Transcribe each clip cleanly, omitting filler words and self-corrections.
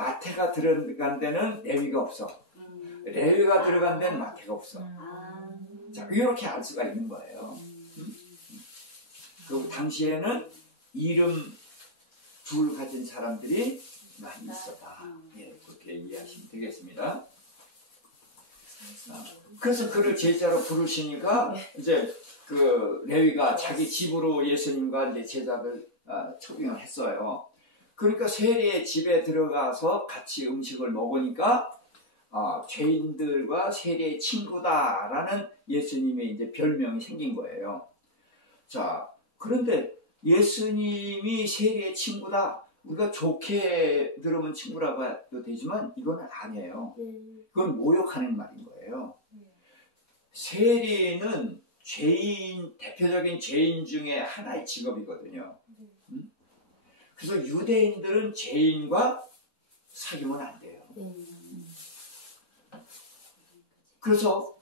마태가 들어간 데는 레위가 없어. 레위가 들어간 데는 마태가 없어. 자, 이렇게 알 수가 있는 거예요. 그리고 당시에는 이름 둘 가진 사람들이 많이 있었다. 예, 그렇게 이해하시면 되겠습니다. 그래서 그를 제자로 부르시니까 이제 그 레위가 자기 집으로 예수님과 이제 제자를 초빙을 했어요. 그러니까 세리의 집에 들어가서 같이 음식을 먹으니까 죄인들과 세리의 친구다라는 예수님의 이제 별명이 생긴 거예요. 자, 그런데 예수님이 세리의 친구다. 우리가 좋게 들으면 친구라고 해도 되지만 이거는 아니에요. 그건 모욕하는 말인 거예요. 세리는 죄인, 대표적인 죄인 중에 하나의 직업이거든요. 그래서 유대인들은 죄인과 사귀면 안 돼요. 그래서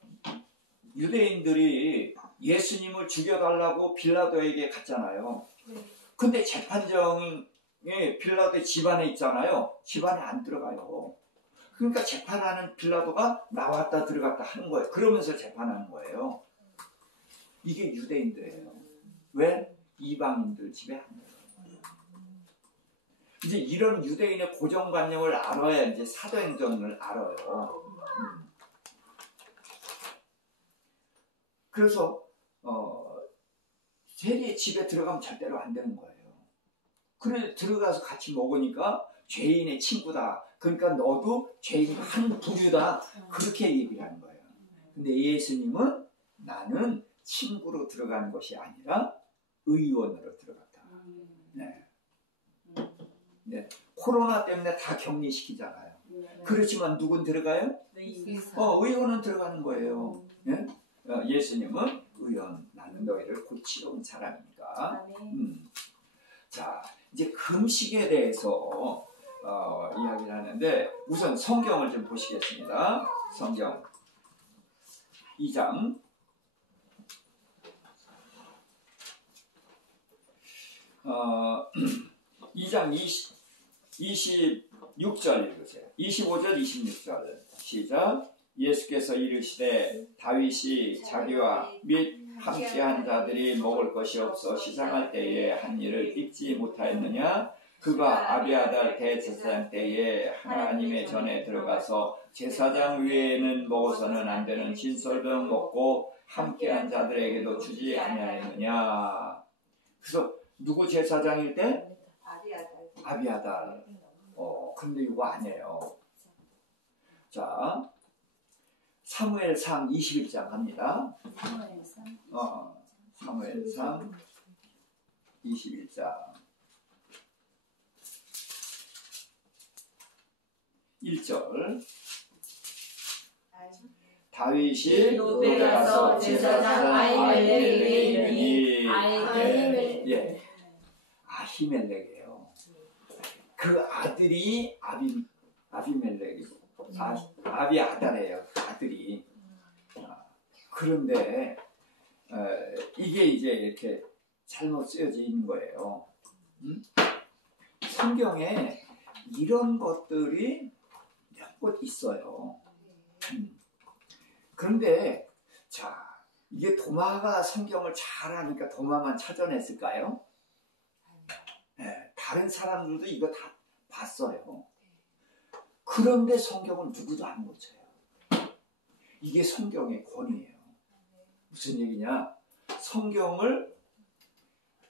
유대인들이 예수님을 죽여달라고 빌라도에게 갔잖아요. 근데 재판정에 빌라도의 집안에 있잖아요. 집안에 안 들어가요. 그러니까 재판하는 빌라도가 나왔다 들어갔다 하는 거예요. 그러면서 재판하는 거예요. 이게 유대인들이에요. 왜? 이방인들 집에 안 들어가요. 이제 이런 유대인의 고정관념을 알아야 이제 사도행전을 알아요. 그래서 세리의 집에 들어가면 절대로 안 되는 거예요. 그래 들어가서 같이 먹으니까 죄인의 친구다. 그러니까 너도 죄인 한 부류다. 그렇게 얘기를 하는 거예요. 근데 예수님은 나는 친구로 들어가는 것이 아니라 의원으로 들어갔다. 네. 네. 코로나 때문에 다 격리시키잖아요. 그렇지만 누군 들어가요? 의원은 들어가는 거예요. 네? 예수님은 의원, 나는 너희를 고치러 온 사람이니까. 자, 이제 금식에 대해서 이야기를 하는데 우선 성경을 좀 보시겠습니다. 성경 2장 2장 26절 읽으세요. 25절 26절 시작. 예수께서 이르시되 다윗이 자기와 및 함께한 자들이 먹을 것이 없어 시상할 때에 한 일을 잊지 못하였느냐. 그가 아비아달 대제사장 때에 하나님의 전에 들어가서 제사장 외에는 먹어서는 안 되는 진설병 먹고 함께한 자들에게도 주지 아니하였느냐. 그래서 누구 제사장일 때? 아비아달. 근데 이거 아니에요. 자, 사무엘상 21장 갑니다. 사무엘상 21장 1절. 다윗이 노베에 가서 제사장 아히멜렉에게 이르니 아히멜렉이에요. 그 아들이 아비멜렉이고 아비아달이에요. 아들이. 그런데 이게 이제 이렇게 잘못 쓰여져 있는 거예요. 성경에 이런 것들이 몇 곳 있어요. 그런데 자, 이게 도마가 성경을 잘 아니까 도마만 찾아냈을까요? 네, 다른 사람들도 이거 다 봤어요. 그런데 성경을 누구도 안 고쳐요. 이게 성경의 권위예요. 무슨 얘기냐? 성경을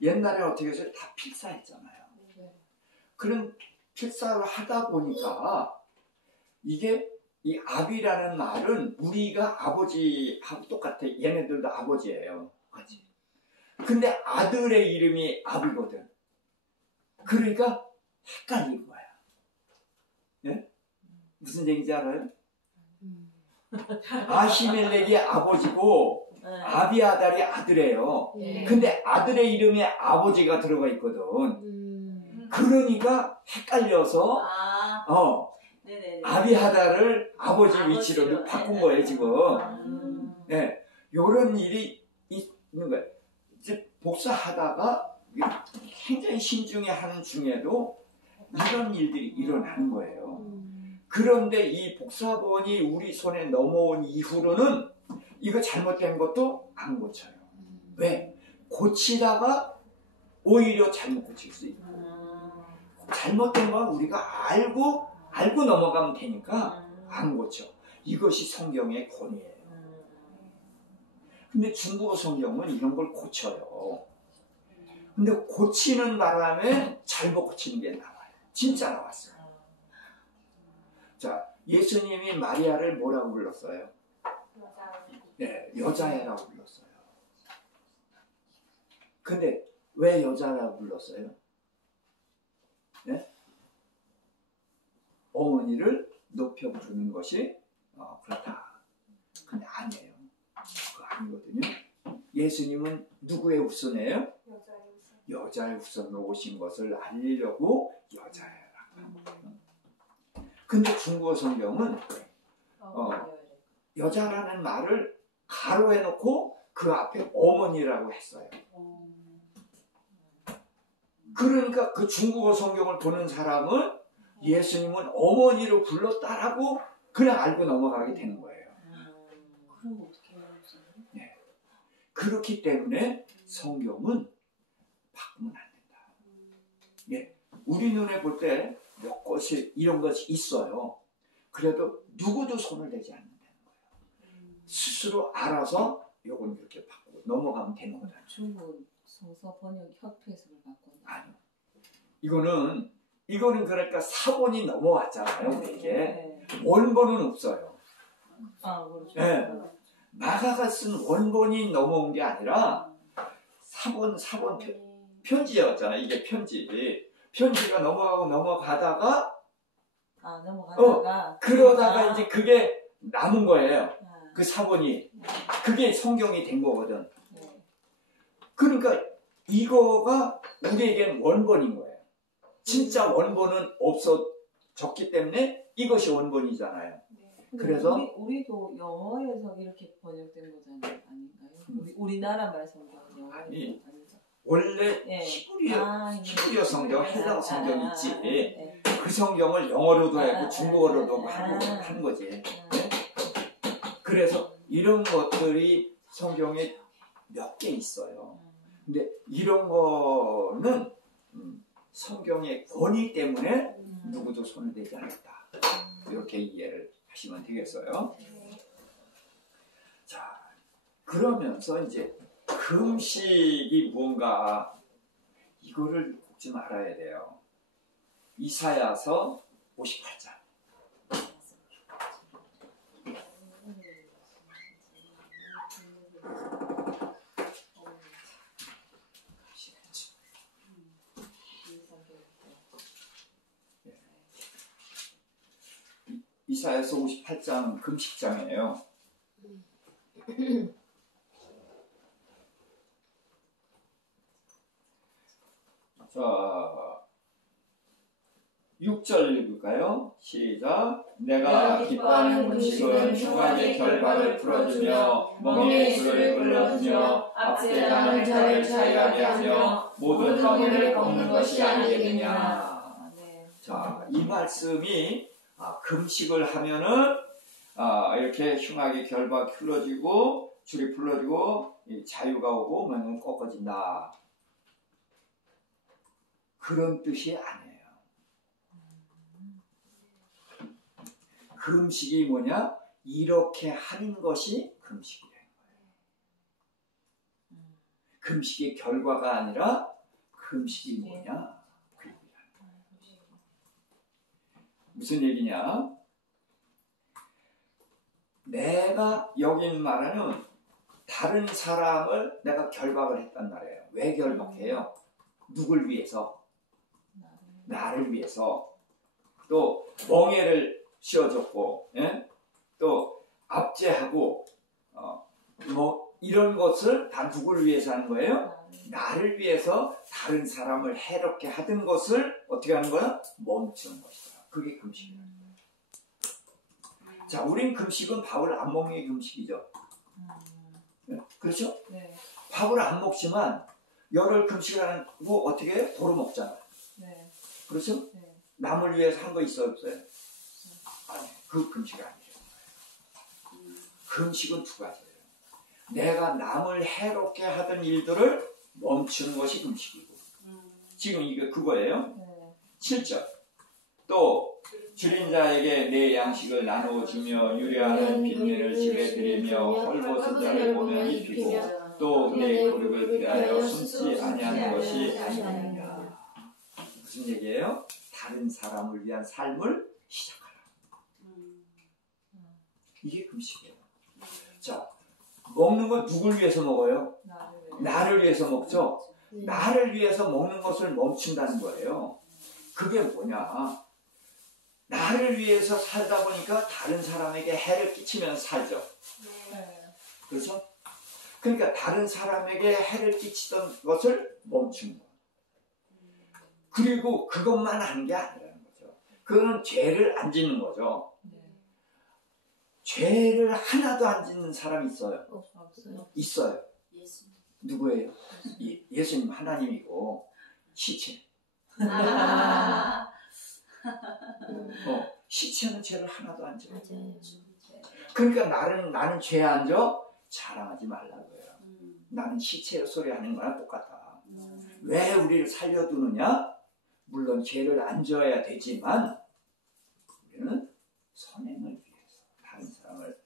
옛날에 어떻게 해서 다 필사했잖아요. 그런 필사를 하다 보니까 이게 이 아비라는 말은 우리가 아버지하고 똑같아. 얘네들도 아버지예요. 그치? 근데 아들의 이름이 아비거든. 그러니까 헷갈린 거야. 네? 무슨 얘기인지 알아요? 아히멜렉이 아버지고 아비아달이 아들이에요. 근데 아들의 이름에 아버지가 들어가 있거든. 그러니까 헷갈려서 아비아달을 아버지 위치로 바꾼 거예요 지금. 네, 요런 일이 있는 거예요. 이제 복사하다가 굉장히 신중히 하는 중에도 이런 일들이 일어나는 거예요. 그런데 이 복사본이 우리 손에 넘어온 이후로는 이거 잘못된 것도 안 고쳐요. 왜? 고치다가 오히려 잘못 고칠 수 있고, 잘못된 건 우리가 알고 넘어가면 되니까 안 고쳐. 이것이 성경의 권위예요. 근데 중국어 성경은 이런 걸 고쳐요. 근데 고치는 바람에 잘못 고치는 게 나와요. 진짜 나왔어요. 자, 예수님이 마리아를 뭐라고 불렀어요? 네, 여자애라고 불렀어요. 근데 왜 여자라고 불렀어요? 네? 어머니를 높여 부르는 것이 그렇다. 근데 아니에요. 그거 아니거든요. 예수님은 누구의 후손이에요? 여자의 후손으로 오신 것을 알리려고 여자애라고 하는 거예요. 근데 중국어 성경은 여자라는 말을 가로해놓고 그 앞에 어머니라고 했어요. 그러니까 그 중국어 성경을 보는 사람은 예수님은 어머니로 불렀다라고 그냥 알고 넘어가게 되는 거예요. 그럼 어떻게 해요? 네. 그렇기 때문에 성경은 바꾸면 안 된다. 예. 우리 눈에 볼 때 몇 것이 이런 것이 있어요. 그래도 누구도 손을 대지 않는다는 거예요. 스스로 알아서 요건 이렇게 바꾸고 넘어가면 되는 거다. 중국 성서 번역 협회에서 바꾼. 아니요. 이거는 그러니까 사본이 넘어왔잖아요. 우리에게 원본은 없어요. 그렇죠. 네. 마가가 쓴 원본이 넘어온 게 아니라 사본 편지였잖아요. 이게 편지가 넘어가다가 그러다가 이제 그게 남은 거예요. 그 사본이. 그게 성경이 된 거거든. 그러니까 이거가 우리에겐 원본인 거예요. 진짜 원본은 없어졌기 때문에 이것이 원본이잖아요. 그래서 우리도 영어에서 이렇게 번역된 거잖아요, 아닌가요? 우리나라 말성경은 영어에서 아니, 원래 히브리어 성경, 헬라어 성경 있지. 그 성경을 영어로도 하고 중국어로도 하고 한 거지. 네? 그래서 이런 것들이 성경에 몇 개 있어요. 근데 이런 거는 성경의 권위 때문에 누구도 손을 대지 않았다. 이렇게 이해를 하시면 되겠어요. 자, 그러면서 이제 금식이 뭔가 이거를 꼭 좀 알아야 돼요. 이사야서 58장. 이사야서 58장은 금식장이에요. 자, 6절 읽을까요? 시작. 내가 기뻐하는 금식은 흉악의 결박을 풀어주며 멍에의 줄을 끌어주며 압제당하는 자를 자유하게 하며 모든 멍에를 꺾는 것이 아니겠느냐. 자, 이 말씀이 금식을 하면은 이렇게 흉악의 결박이 풀어지고 줄이 풀어지고 자유가 오고 멍은 꺾어진다. 그런 뜻이 아니에요. 금식이 뭐냐? 이렇게 하는 것이 금식이라는 거예요. 금식의 결과가 아니라 금식이 뭐냐? 그 얘기라는 거예요. 무슨 얘기냐? 내가 여긴 말하는 다른 사람을 내가 결박을 했단 말이에요. 왜 결박해요? 누굴 위해서? 나를 위해서. 또 멍에를 씌워줬고, 예? 또 압제하고, 뭐 이런 것을 다 누구를 위해서 하는 거예요? 나를 위해서 다른 사람을 해롭게 하던 것을 어떻게 하는 거야? 멈추는 것이다. 그게 금식이다. 자, 우린 금식은 밥을 안 먹는 게 금식이죠. 네? 그렇죠? 네. 밥을 안 먹지만 열흘 금식을 하고 어떻게 해요? 도로 먹잖아요. 네. 그렇죠? 네. 남을 위해서 한 거 있어요, 없어요? 아니, 그 금식이 아니에요. 금식은 두 가지예요. 내가 남을 해롭게 하던 일들을 멈추는 것이 금식이고, 지금 이게 그거예요. 7절. 또 줄인 자에게 내 양식을 나누어주며 유래하는 빈민을 집에 들이며 헐벗은 자를 보며 입히고 또 내 그릇을 피하여 숨지 아니하는 것이 아니느냐. 무슨 얘기예요? 다른 사람을 위한 삶을 시작하라. 이게 금식이에요. 자, 먹는 건 누굴 위해서 먹어요? 나를 위해서 먹죠. 나를 위해서 먹는 것을 멈춘다는 거예요. 그게 뭐냐? 나를 위해서 살다 보니까 다른 사람에게 해를 끼치면서 살죠. 그렇죠? 그러니까 다른 사람에게 해를 끼치던 것을 멈추는 거예요. 그리고 그것만 하는 게 아니라는 거죠. 그거는 죄를 안 짓는 거죠. 죄를 하나도 안 짓는 사람이 있어요? 있어요. 누구예요? 예수님 하나님이고 시체. 시체는 죄를 하나도 안 져요. 그러니까 나는 죄 안 져? 자랑하지 말라고요. 나는 시체의 소리 하는 거랑 똑같다. 왜 우리를 살려두느냐? 물론 죄를 안 져야 되지만 우리는 선행을 위해서 다른 사람을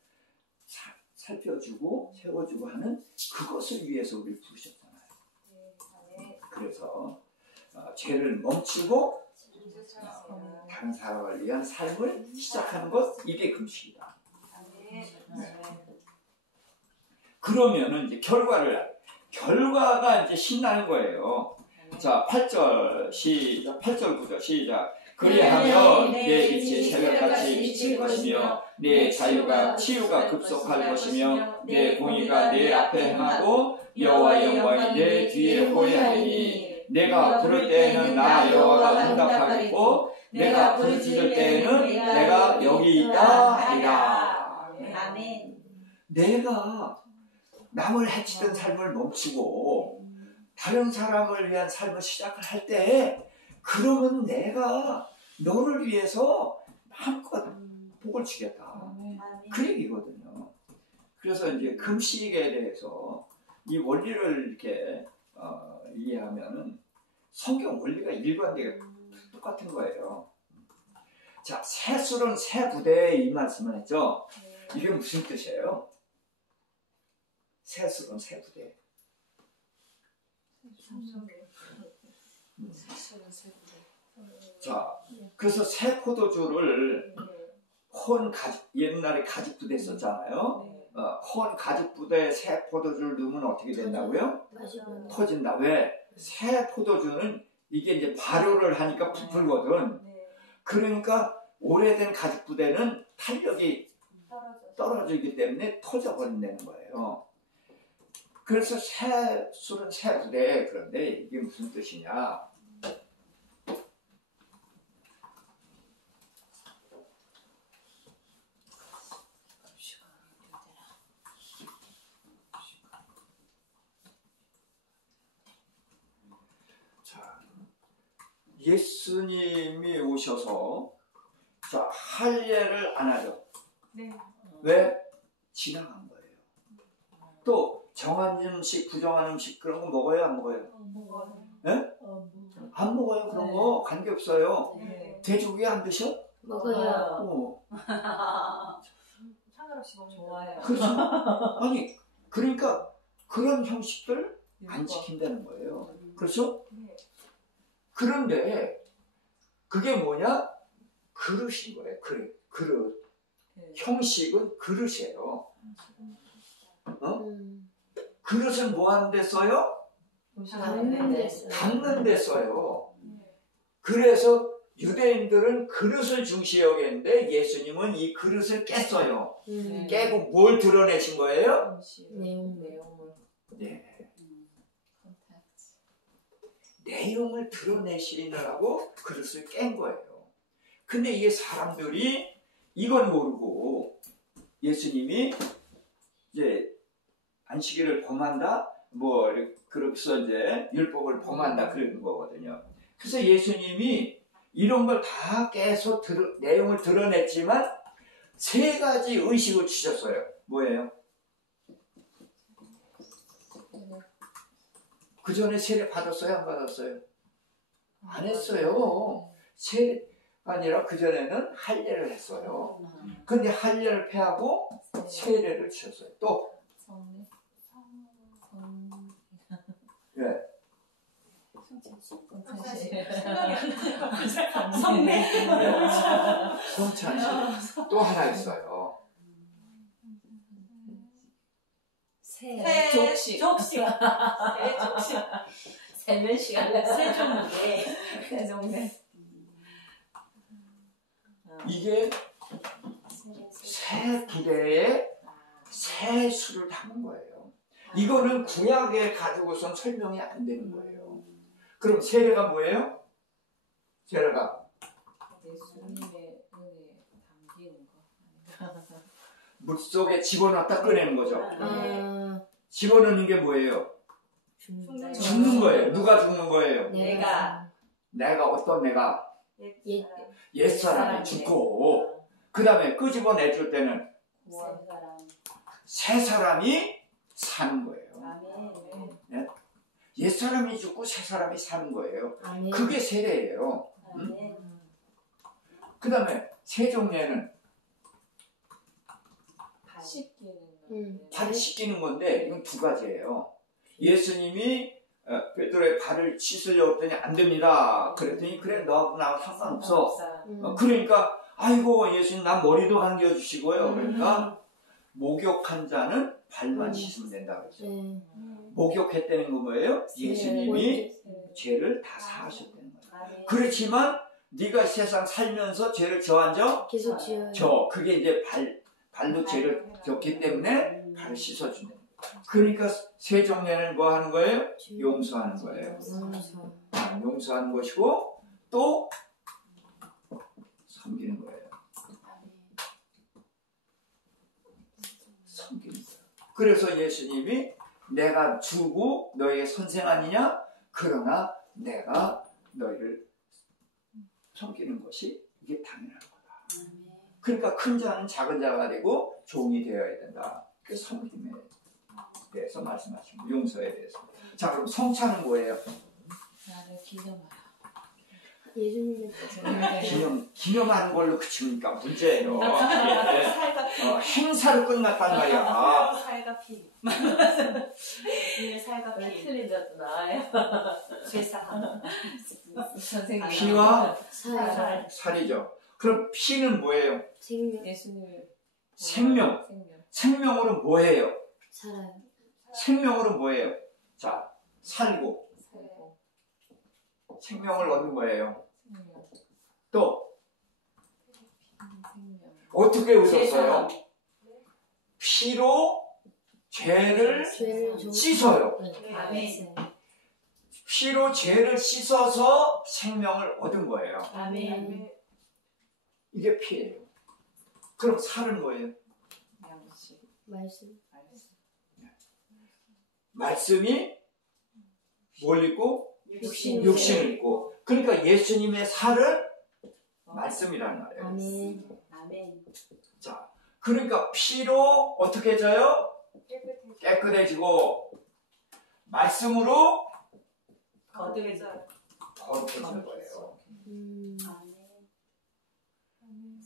살펴주고 세워주고 하는 그것을 위해서 우리를 부르셨잖아요. 그래서 죄를 멈추고 다른 사람을 위한 삶을 시작하는 것, 이게 금식이다. 네. 그러면은 이제 결과가 이제 신나는 거예요. 자, 8절 시작, 8절 9절 시작. 그리하면 내 빛이 새벽같이 비칠 것이며 내 치유가 급속할 것이며 내 공의가 내 앞에 행하고 여호와의 영광이 내 뒤에 보이하리니 내가 부를 때에는 나 여호와가 응답하겠고 내가 부르짖을 때에는 내가 여기 있다 하리라. 아멘. 내가 남을 해치던 삶을 멈추고 다른 사람을 위한 삶을 시작을 할 때, 그러면 내가 너를 위해서 한껏 복을 주겠다. 그 얘기거든요. 그래서 이제 금식에 대해서 이 원리를 이렇게 이해하면은 성경 원리가 일관되게 똑같은 거예요. 자, 새 술은 새 부대에 이 말씀을 했죠. 이게 무슨 뜻이에요? 새 술은 새 부대. 자, 그래서 새 포도주를 옛날에 가죽 부대 썼잖아요. 헌 가죽 부대에 새 포도주를 넣으면 어떻게 된다고요? 터진다. 왜? 새 포도주는 이게 이제 발효를 하니까 부풀거든. 그러니까 오래된 가죽 부대는 탄력이 떨어지기 때문에 터져버린다는 거예요. 그래서 새 술은 새 부대. 그런데 이게 무슨 뜻이냐? 예수님이 오셔서 자, 할례를 안 하죠. 네. 왜? 지나간 거예요. 또 정한 음식, 부정한 음식 그런 거 먹어요, 안 먹어요? 먹어요. 네? 안 먹어요. 그런 거 관계없어요. 네. 돼지고기 안 드셔? 먹어요. 상관없이 먹는 좋아요. 그렇죠. 아니, 그러니까 그런 형식들 안 지킨다는 거예요. 그렇죠? 네. 그런데 그게 뭐냐? 그릇인 거예요. 그릇. 형식은 그릇이에요. 그릇은 뭐 하는 데 써요? 담는 데 써요. 그래서 유대인들은 그릇을 중시 여겼는데 예수님은 이 그릇을 깼어요. 깨고 뭘 드러내신 거예요? 내용을. 네. 내용을 드러내시느라고 그릇을 깬 거예요. 근데 이게 사람들이 이건 모르고 예수님이 이제 안식일을 범한다? 그래서 이제 율법을 범한다 그러는 거거든요. 그래서 예수님이 이런 걸 다 계속 내용을 드러냈지만 세 가지 의식을 주셨어요. 뭐예요? 그 전에 세례 받았어요? 안 받았어요? 안 했어요. 세례가 아니라 그 전에는 할례를 했어요. 근데 할례를 폐하고 세례를 주셨어요. 또 예. 성찬식 또 하나 있어요. 족식. 세면식 세종대. 이게 새 부대에 새 수를 담은 거예요. 이거는 구약에 가지고선 설명이 안 되는 거예요. 그럼 세례가 뭐예요? 세례가 예수님의 은혜 담기는 거. 물속에 집어넣었다 꺼내는 거죠. 집어넣는 게 뭐예요? 죽는 거예요. 누가 죽는 거예요? 내가 어떤 내가? 옛사람이 죽고 그 다음에 끄집어내줄 때는 새 사람이 사는 거예요. 네? 옛사람이 죽고 새 사람이 사는 거예요. 그게 세례예요. 그 다음에 세종례는 발을 씻기는 건데 이건 두 가지예요. 예수님이 베드로의 발을 씻으려고 했더니 안 됩니다. 그랬더니 그래 너하고 나하고 상관없어. 그러니까 아이고 예수님 난 머리도 감겨주시고요. 그러니까 목욕한 자는 발만 씻으면 된다 그랬죠. 목욕했다는 건 뭐예요? 예수님이 죄를 다 사하셨다는 거예요. 그렇지만 네가 세상 살면서 죄를 저한적 계속 지어요. 그게 이제 발로 죄를 졌기 때문에 발을 씻어준다. 그러니까 세종례는 뭐 하는 거예요? 용서하는 거예요. 용서하는 것이고 또 섬기는 거예요. 섬기는 거예요. 그래서 예수님이 내가 주고 너에게 선생 아니냐? 그러나 내가 너희를 섬기는 것이 이게 당연한 거다. 그러니까 큰 자는 작은 자가 되고 종이 되어야 된다. 그 섬김에 대해서 말씀하신 거, 용서에 대해서. 자, 그럼 성찬은 뭐예요? 나를 기념하라. 예수님의 기념하는 걸로 그치니까 문제예요. 행사로 끝났단 말이야. 살갑히. 살갑히. 틀린다도 나아요. 제사함. 선생님. 피와 살, 살이죠. 그럼 피는 뭐예요? 생명, 예수님을 생명. 생명으로 뭐예요? 살아요. 생명으로 뭐예요? 자, 살고 생명을 얻는 거예요. 또 어떻게 얻었어요? 피로 죄를 씻어요. 아멘. 피로 죄를 씻어서 생명을 얻은 거예요. 아멘. 이게 피예요. 그럼 살은 뭐예요? 말씀. 말씀이 뭘 입고? 육신. 육신을 입고. 그러니까 예수님의 살은 말씀이라는 말이에요. 아멘. 아멘. 자, 그러니까 피로 어떻게 해져요? 깨끗해지고 말씀으로 거듭해져. 거룩해지는 거예요. 아멘.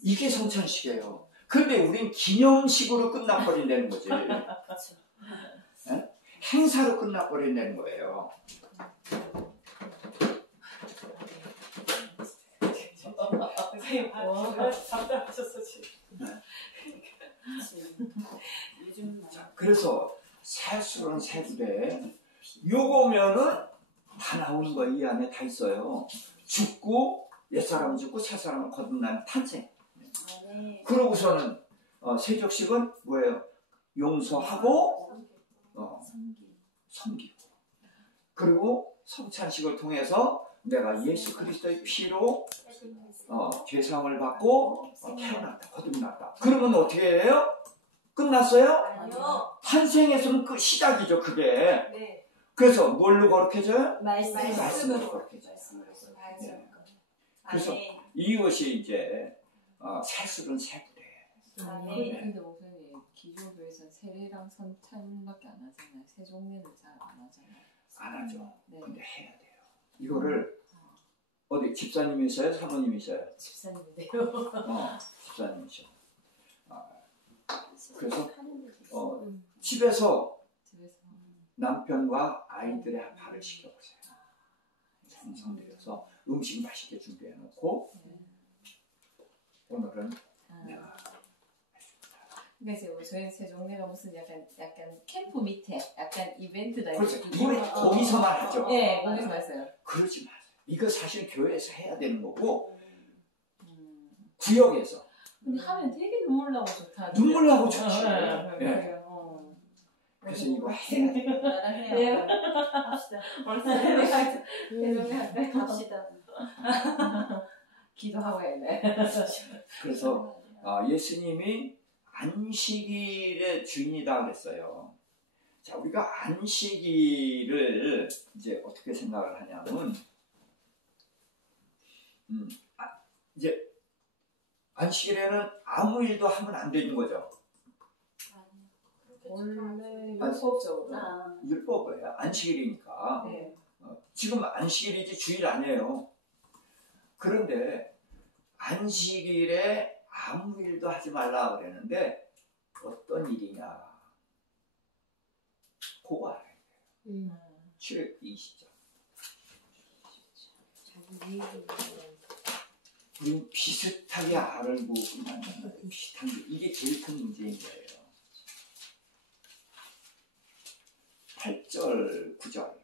이게 성찬식이에요. 근데 우린 기념식으로 끝나버린다는 거지. 네? 행사로 끝나버린다는 거예요. 선생님 답답하셨어 지금. 자, 그래서 새술은 새부대 요거면은 다 나오는 거 이 안에 다 있어요. 죽고 옛사람은 죽고 새사람은 거듭나는 탄생. 그러고서는 세족식은 뭐예요? 용서하고 섬기고 그리고 성찬식을 통해서 내가 예수 그리스도의 피로 죄상을 받고 태어났다 거듭났다. 그러면 어떻게 해요? 끝났어요? 아니요. 탄생에서는 그 시작이죠 그게. 네. 그래서 뭘로 거룩해져요? 말씀으로 말씀으로 거룩해져요. 네. 그래서 아멘. 이것이 이제 세술은 세부래. 아멘. 근데 목사님 기존교회에서는 세례랑 선탄밖에 안 하잖아요. 세종례는 잘 안 하잖아요. 안 하죠. 네. 근데 해야 돼요. 이거를 어디 집사님이셔요? 사모님이셔요? 집사님인데요. 집사님이셔. 그래서 집에서 남편과 아이들의 발을 시켜보세요. 정성 들여서 음식 맛있게 준비해 놓고 오늘은 내가 그래서 저희 세종례가 무슨 약간 캠프 밑에 약간 이벤트다. 그렇죠. 이걸 거기서만 하죠. 네, 거기서 했어요. 그러지 마세요. 이거 사실 교회에서 해야 되는 거고 구역에서 근데 하면 되게 눈물 나고 좋다. 눈물 나고 좋지. 네. 그래서 이거 해야 돼. 네. 합시다. 세종례 갑시다. 기도하고 해야 돼. 그래서 예수님이 안식일의 주인이다 그랬어요. 자, 우리가 안식일을 이제 어떻게 생각을 하냐면, 이제 안식일에는 아무 일도 하면 안 되는 거죠. 원래 율법적으로. 율법이에요. 안식일이니까. 네. 지금 안식일이지 주일 아니에요. 그런데 안식일에 아무 일도 하지 말라 그랬는데 어떤 일이냐? 그거 알아야 돼요. 출애굽기 20장. 우린 비슷하게 알고 끝난다는 비슷한 게 이게 제일 큰 문제인 거예요. 8절, 9절.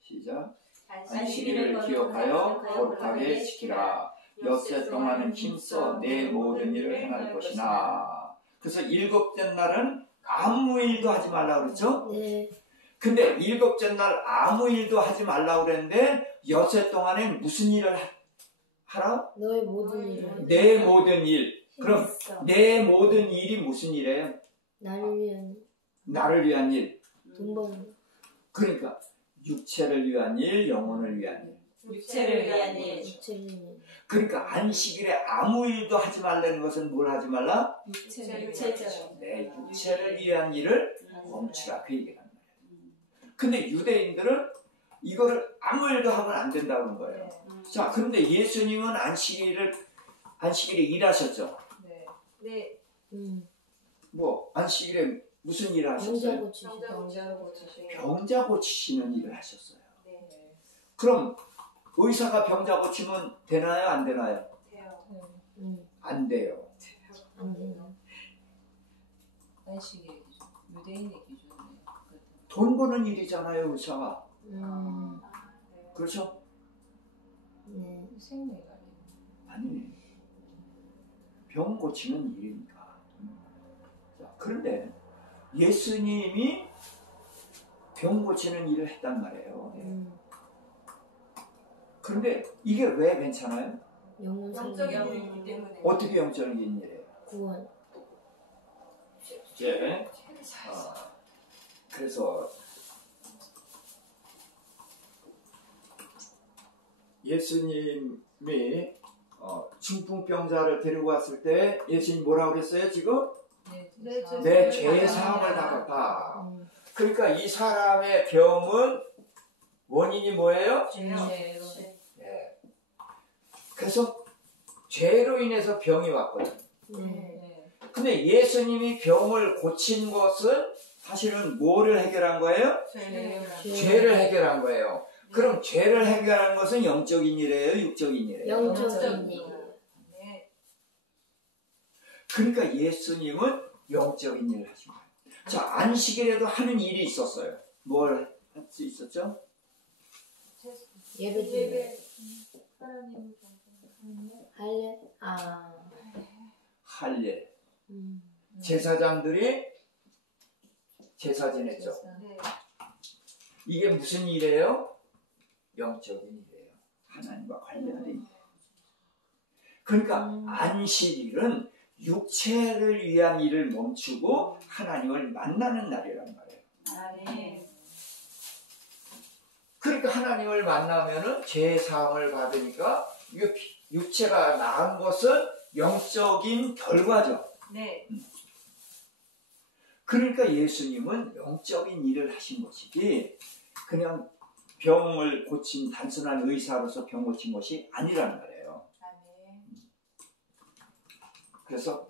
시작. 안식일을 기억하여 거룩하게 지키라. 엿새 동안은 힘써 내 모든 일을 행할 것이나. 그래서 일곱째 날은 아무 일도 하지 말라고 그랬죠? 네. 근데 일곱째 날 아무 일도 하지 말라고 그랬는데 엿새 동안엔 무슨 일을 하라? 너의 모든 일을 내 모든 일. 그럼 내 모든 일이 무슨 일이에요? 나를 위한 나를 위한 일. 돈 버는 그러니까 육체를 위한 일, 영혼을 위한 일. 육체를 위한 일. 육체를 위한 그러니까 안식일에 아무 일도 하지 말라는 것은 뭘 하지 말라? 육체죠. 내 육체를 위한 일을 멈추라. 그 얘기란 말이에요. 근데 유대인들은 이거를 아무 일도 하면 안 된다는 거예요. 자, 그런데 예수님은 안식일에 일하셨죠? 네. 네. 뭐 안식일에 무슨 일을 하셨어요? 병자를 고치시고. 병자 고치시는 일을 하셨어요. 네. 그럼 의사가 병자 고치면 되나요? 안 되나요? 돼요. 안 돼요. 안 되나? 안식일의 기준. 유대인의 기준이에요. 돈 버는 일이잖아요, 의사가. 네. 그렇죠? 네. 생리가 아니, 병 고치는 일이니까. 자, 그런데 예수님이 병 고치는 일을 했단 말이에요. 그런데 이게 왜 괜찮아요? 영혼 영적인 살리는 일이기 때문에. 어떻게 영적인 일이에요? 구원. 예. 그래서 예수님이 중풍병자를 데리고 왔을 때 예수님 뭐라고 그랬어요 지금? 내 죄 사함을 받았다. 그러니까 이 사람의 병은 원인이 뭐예요? 죄로. 예. 그래서 죄로 인해서 병이 왔거든. 네. 근데 예수님이 병을 고친 것은 사실은 뭐를 해결한 거예요? 죄를 해결한 거예요. 그럼 죄를 해결하는 것은 영적인 일이에요? 육적인 일이에요? 영적인 일. 네. 그러니까 예수님은 영적인 일을 하신 거예요. 자, 안식일에도 하는 일이 있었어요. 뭘 할 수 있었죠? 예배 드리는 하나님 할례. 할례. 제사장들이 제사 지냈죠. 네. 이게 무슨 일이에요? 영적인 일이에요. 하나님과 관련된 일. 그러니까 안식일은 육체를 위한 일을 멈추고 하나님을 만나는 날이란 말이에요. 아멘. 그러니까 하나님을 만나면은 죄 사함을 받으니까 이거 육체가 나은 것은 영적인 결과죠. 네. 그러니까 예수님은 영적인 일을 하신 것이지 그냥 병을 고친 단순한 의사로서 병 고친 것이 아니라는 거예요. 아멘. 그래서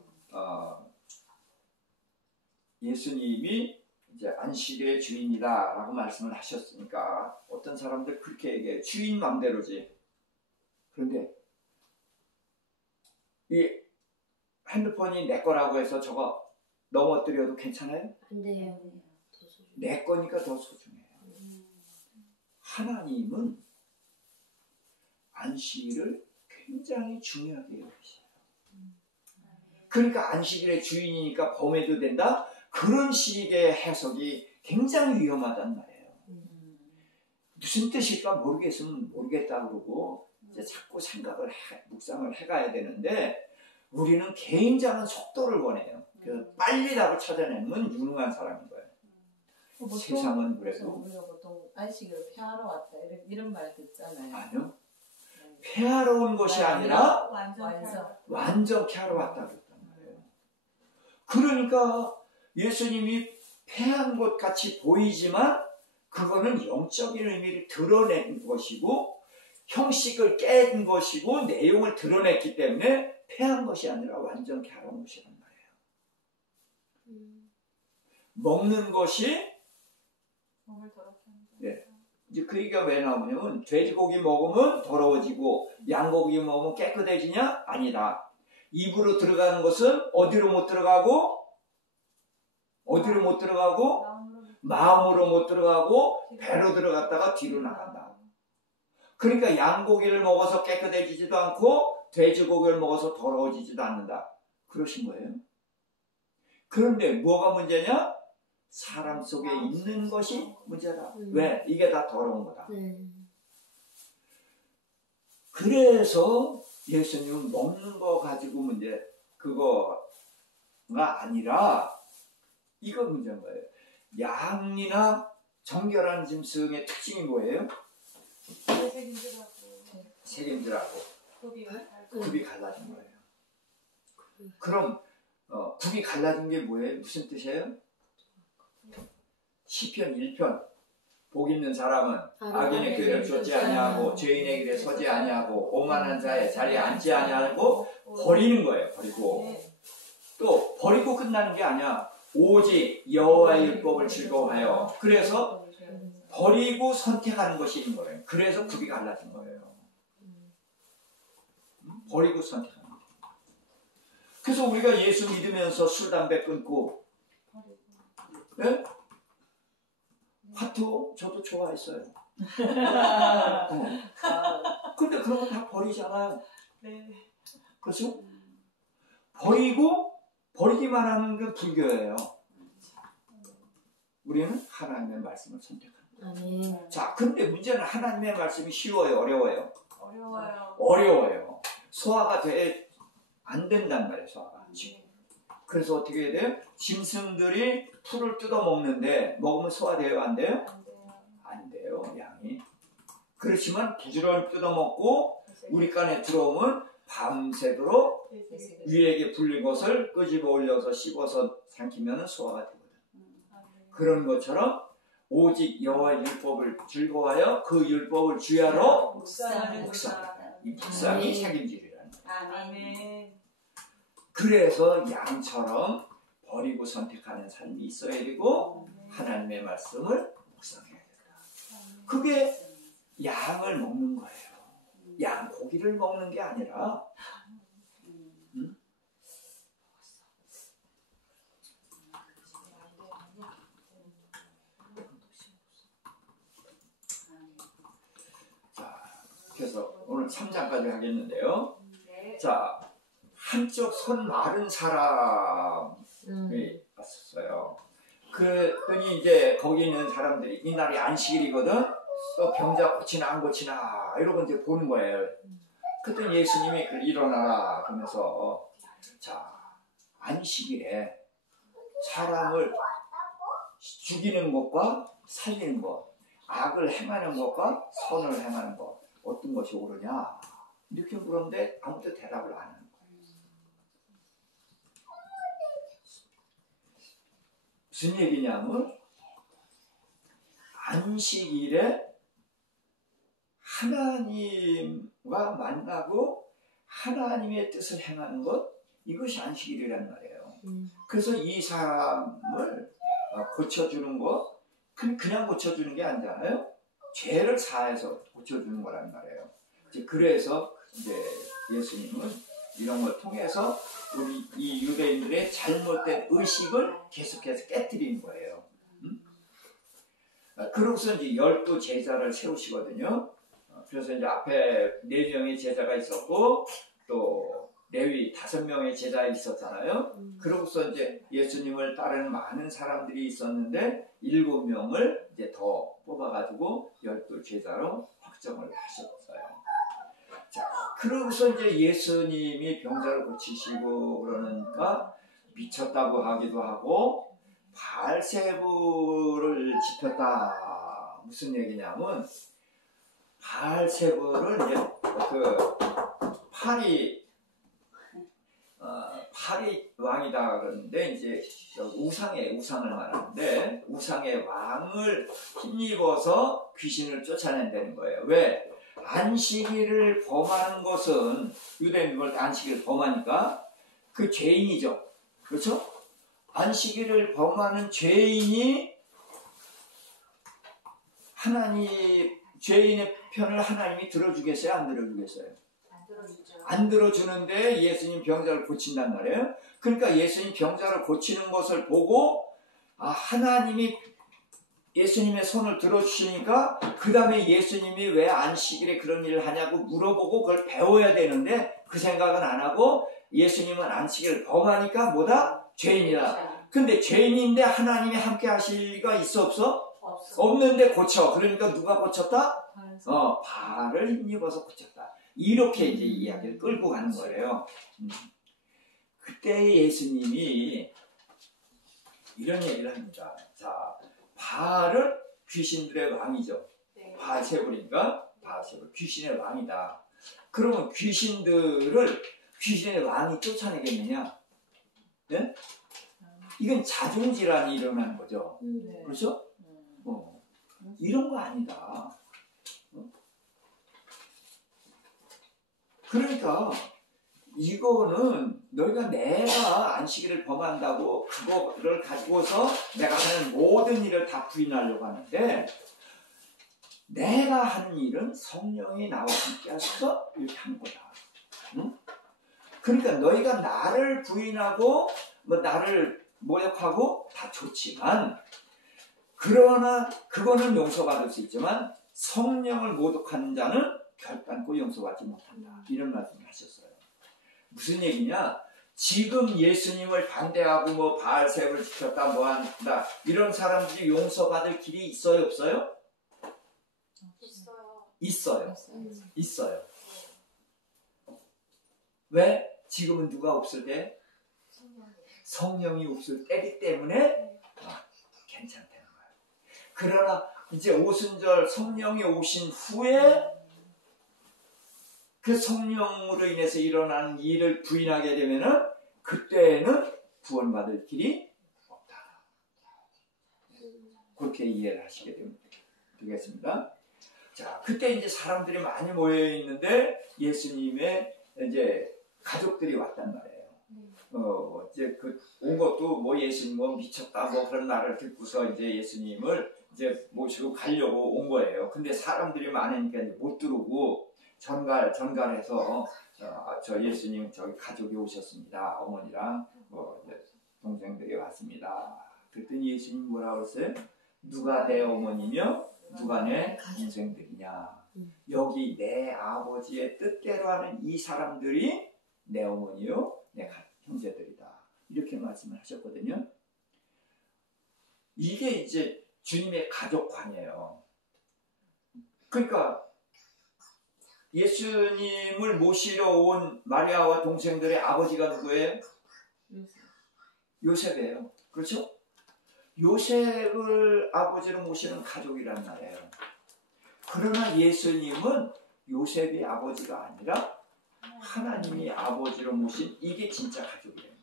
예수님이 이제 안식의 주인이다라고 말씀을 하셨으니까 어떤 사람들 그렇게 얘기해. 주인 맘대로지. 그런데 이 핸드폰이 내 거라고 해서 저거 넘어뜨려도 괜찮아요? 안 돼요. 더 소중해. 내 거니까 더 소중해요. 하나님은 안식일을 굉장히 중요하게 여기셔요. 그러니까 안식일의 주인이니까 범해도 된다? 그런 식의 해석이 굉장히 위험하단 말이에요. 무슨 뜻일까 모르겠으면 모르겠다 그러고 이제 자꾸 묵상을 해가야 되는데 우리는 개인적인 속도를 원해요. 그래서 빨리 답을 찾아내면 유능한 사람인 거예요. 세상은 그래도 우리가 보통 안식일을 폐하러 왔다 이런 말 듣잖아요. 아니요. 폐하러 온 것이 아니라 완전. 완전케 하러 왔다 그랬단 말이에요. 그러니까 예수님이 폐한 것 같이 보이지만 그거는 영적인 의미를 드러낸 것이고 형식을 깬 것이고 내용을 드러냈기 때문에 폐한 것이 아니라 완전케 하러 온 것이란 말이에요. 먹는 것이 몸을 더럽게 하는 네. 이제 그 얘기가 왜 나오냐면 돼지고기 먹으면 더러워지고 양고기 먹으면 깨끗해지냐? 아니다. 입으로 들어가는 것은 어디로 못 들어가고 마음으로 못 들어가고 배로 들어갔다가 뒤로 나간다. 그러니까 양고기를 먹어서 깨끗해지지도 않고 돼지고기를 먹어서 더러워지지도 않는다. 그러신 거예요. 그런데 뭐가 문제냐? 사람 속에 있는 것이 문제다. 왜? 이게 다 더러운 거다. 그래서 예수님은 먹는 거 가지고 문제 그거가 아니라 이거 문제인 거예요. 양이나 정결한 짐승의 특징이 뭐예요? 책임질하고 굽이 갈라진 거예요. 그럼 굽이 갈라진 게 뭐예요? 무슨 뜻이에요? 시편 1편 복 있는 사람은 악인의 꾀를 쫓지 아니하고 죄인의 길에 서지 아니하고 오만한 자의 자리에 앉지 아니하고 버리는 거예요. 버리고 또 버리고 끝나는 게 아니야. 오직 여호와의 율법을 즐거워하여 그래서 버리고 선택하는 것이 있는 거예요. 그래서 굽이 갈라진 거예요. 버리고 선택하는 거예요. 그래서 우리가 예수 믿으면서 술, 담배 끊고 네? 화투 저도 좋아했어요. 근데 그런 거 다 버리잖아요. 그렇죠? 버리기만 하는 건 불교예요. 우리는 하나님의 말씀을 선택합니다. 자, 근데 문제는 하나님의 말씀이 쉬워요, 어려워요? 어려워요. 소화가 안 된단 말이에요, 소화가. 그래서 어떻게 해야 돼요? 짐승들이 풀을 뜯어 먹는데 먹으면 소화돼요, 안 돼요? 안 돼요, 양이. 그렇지만 부지런히 뜯어 먹고 우리 간에 들어오면 밤새도록 위에게 불린 것을 끄집어 올려서 씹어서 삼키면 소화가 되거든. 그런 것처럼 오직 여호와의 율법을 즐거워하여 그 율법을 주야로 묵상하다. 이 묵상이 책임질이라는 거예요. 아멘. 그래서 양처럼 버리고 선택하는 삶이 있어야 되고 하나님의 말씀을 묵상해야 된다. 그게 양을 먹는 거예요. 양 고기를 먹는 게 아니라 자, 그래서 오늘 3장까지 하겠는데요. 자, 한쪽 손 마른 사람이 왔었어요. 그랬더니 이제 거기 있는 사람들이 이날이 안식일이거든. 또 병자 고치나 안 고치나 이러고 이제 보는 거예요. 그랬더니 예수님이 일어나라 그러면서 자, 안식일에 사람을 죽이는 것과 살리는 것 악을 행하는 것과 선을 행하는 것 어떤 것이 옳으냐 이렇게 물었는데 아무도 대답을 안 하는 거예요. 무슨 얘기냐면 안식일에 하나님과 만나고 하나님의 뜻을 행하는 것 이것이 안식일이란 말이에요. 그래서 이 사람을 고쳐주는 것 그냥 고쳐주는 게 아니잖아요. 죄를 사해서 고쳐주는 거란 말이에요. 그래서 이제 예수님은 이런 걸 통해서 우리 이 유대인들의 잘못된 의식을 계속해서 깨뜨리는 거예요. 그러고서 이제 12 제자를 세우시거든요. 그래서 이제 앞에 4명의 제자가 있었고 또 레위 5명의 제자가 있었잖아요. 그러고서 이제 예수님을 따르는 많은 사람들이 있었는데 7명을 이제 더 뽑아가지고 12 제자로 확정을 하셨어요. 자, 그러고서 이제 예수님이 병자를 고치시고 그러니까 미쳤다고 하기도 하고 바알세부를 지폈다. 무슨 얘기냐면 바알세부를 이제 그 파리 왕이다 그러는데 이제 우상을 말하는데 우상의 왕을 힘입어서 귀신을 쫓아낸다는 거예요. 왜? 안식일을 범하는 것은 유대인들 안식일을 범하니까 그 죄인이죠. 그렇죠? 안식일을 범하는 죄인이 죄인의 편을 하나님이 들어주겠어요? 안 들어주겠어요? 안 들어주는데 예수님 병자를 고친단 말이에요. 그러니까 예수님 병자를 고치는 것을 보고 하나님이 예수님의 손을 들어주시니까 그 다음에 예수님이 왜 안식일에 그런 일을 하냐고 물어보고 그걸 배워야 되는데 그 생각은 안 하고 예수님은 안식일을 범하니까 뭐다? 죄인이다. 근데 죄인인데 하나님이 함께 하실 리가 있어 없어? 없는데 고쳐. 그러니까 누가 고쳤다? 발을 힘입어서 고쳤다. 이렇게 이제 이야기를 끌고 가는 거예요. 그때 예수님이 이런 얘기를 합니다. 자, 바알은 귀신들의 왕이죠. 네. 바알세부니까 바알세부 귀신의 왕이다. 그러면 귀신의 왕이 쫓아내겠느냐? 네? 이건 자존질환이 일어나는 거죠. 네. 그렇죠? 이런 거 아니다. 그러니까 이거는 너희가 내가 안식일을 범한다고 그거를 가지고서 내가 하는 모든 일을 다 부인하려고 하는데 내가 하는 일은 성령이 나와 함께 하셔서 이렇게 하는 거다. 응? 그러니까 너희가 나를 부인하고 나를 모욕하고 다 좋지만 그러나 그거는 용서받을 수 있지만 성령을 모독하는 자는 결단코 용서받지 못한다. 이런 말씀을 하셨어요. 무슨 얘기냐? 지금 예수님을 반대하고 바알세부를 지켰다 뭐한다 이런 사람들이 용서받을 길이 있어요 없어요? 있어요. 왜? 지금은 누가 없을 때? 성령이 없을 때이기 때문에 괜찮다는 거예요. 그러나 이제 오순절 성령이 오신 후에 그 성령으로 인해서 일어나는 일을 부인하게 되면은 그때는 구원받을 길이 없다. 그렇게 이해를 하시게 되겠습니다. 자, 그때 이제 사람들이 많이 모여 있는데 예수님의 이제 가족들이 왔단 말이에요. 이제 온 것도 예수님 미쳤다 그런 말을 듣고서 이제 예수님을 이제 모시고 가려고 온 거예요. 근데 사람들이 많으니까 이제 못 들어오고 전갈해서 저 예수님 저기 가족이 오셨습니다. 어머니랑 이제 동생들이 왔습니다. 그랬더니 예수님 뭐라고 그랬어요? 누가 내 어머니며 누가 내 동생들이냐? 여기 내 아버지의 뜻대로 하는 이 사람들이 내 어머니요 내 형제들이다. 이렇게 말씀을 하셨거든요. 이게 이제 주님의 가족관이에요. 그러니까 예수님을 모시러 온 마리아와 동생들의 아버지가 누구예요? 요셉이에요. 그렇죠? 요셉을 아버지로 모시는 가족이란 말이에요. 그러나 예수님은 요셉이 아버지가 아니라 하나님이 아버지로 모신 이게 진짜 가족이라는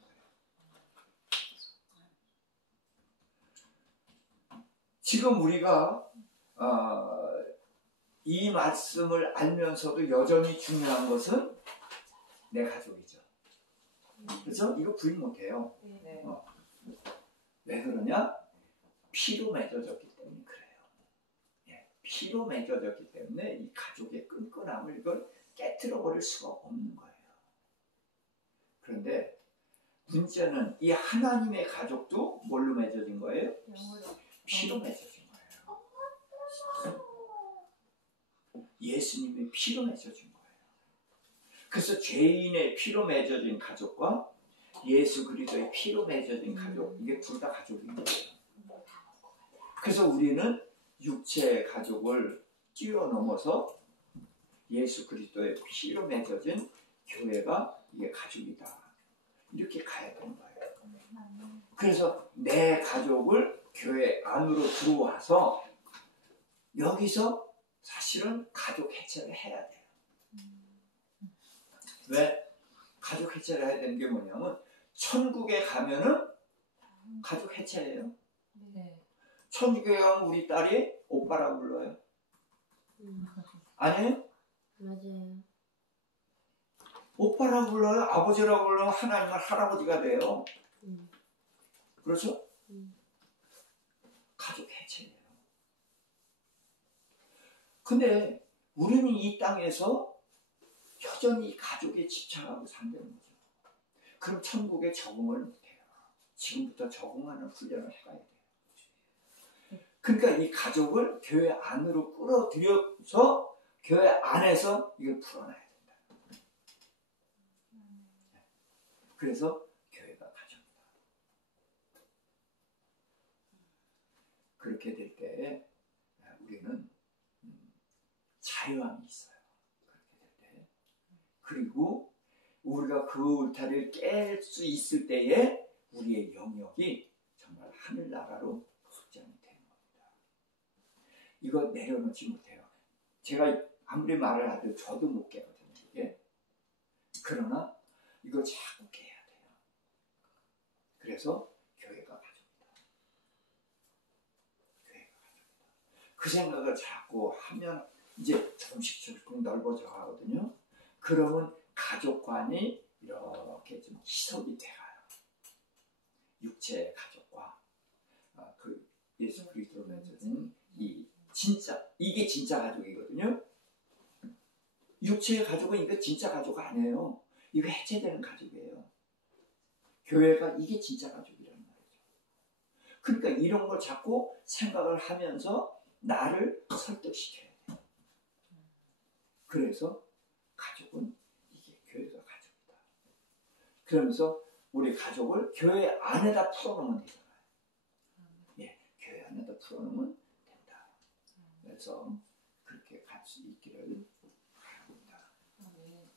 거예요. 지금 우리가 이 말씀을 알면서도 여전히 중요한 것은 내 가족이죠. 그래서 이거 부인 못해요. 네. 왜 그러냐? 피로 맺어졌기 때문에 그래요. 예, 피로 맺어졌기 때문에 이 가족의 끈끈함을 이걸 깨트려 버릴 수가 없는 거예요. 그런데 문제는 이 하나님의 가족도 뭘로 맺어진 거예요? 피로 맺어진 거예요. 예수님의 피로 맺어진 거예요. 그래서 죄인의 피로 맺어진 가족과 예수 그리스도의 피로 맺어진 가족, 이게 둘 다 가족인 거예요. 그래서 우리는 육체의 가족을 뛰어넘어서 예수 그리스도의 피로 맺어진 교회가 이게 가족이다. 이렇게 가야 되는 거예요. 그래서 내 가족을 교회 안으로 들어와서 여기서 사실은 가족 해체를 해야 돼요. 왜? 가족 해체를 해야 되는 게 뭐냐면 천국에 가면은 가족 해체예요. 네. 천국에 가면 우리 딸이 오빠라고 불러요. 아니에요? 맞아요. 오빠라고 불러요. 아버지라고 불러요. 하나님은 할아버지가 돼요. 그렇죠? 가족 해체예요. 근데 우리는 이 땅에서 여전히 가족에 집착하고 산다는 거죠. 그럼 천국에 적응을 못해요. 지금부터 적응하는 훈련을 해가야 돼요. 그러니까 이 가족을 교회 안으로 끌어들여서 교회 안에서 이걸 풀어놔야 된다. 그래서 교회가 가족이다. 그렇게 될 때 우리는 자유함이 있어요. 그렇게 될 때. 그리고 우리가 그 울타리를 깰 수 있을 때에 우리의 영역이 정말 하늘나라로 확장이 되는 겁니다. 이거 내려놓지 못해요. 제가 아무리 말을 하도 저도 못 깨거든요. 이게. 그러나 이거 자꾸 깨야 돼요. 그래서 교회가 가족이다. 교회가 가족이다. 그 생각을 자꾸 하면 이제 조금씩 넓어져 가거든요. 그러면 가족관이 이렇게 좀 희석이 돼가요. 육체의 가족과 그 예수 그리스도로 맺어진 이게 진짜 가족이거든요. 육체의 가족은 이거 진짜 가족 아니에요. 이거 해체되는 가족이에요. 교회가 이게 진짜 가족이라는 말이죠. 그러니까 이런 걸 자꾸 생각을 하면서 나를 설득시켜야 돼요. 그래서 가족은 이게 교회가 가족이다. 그러면서 우리 가족을 교회 안에다 풀어놓으면 되잖아요. 예, 교회 안에다 풀어놓으면 된다. 그래서 그렇게 갈 수 있기를 바랍니다. 네.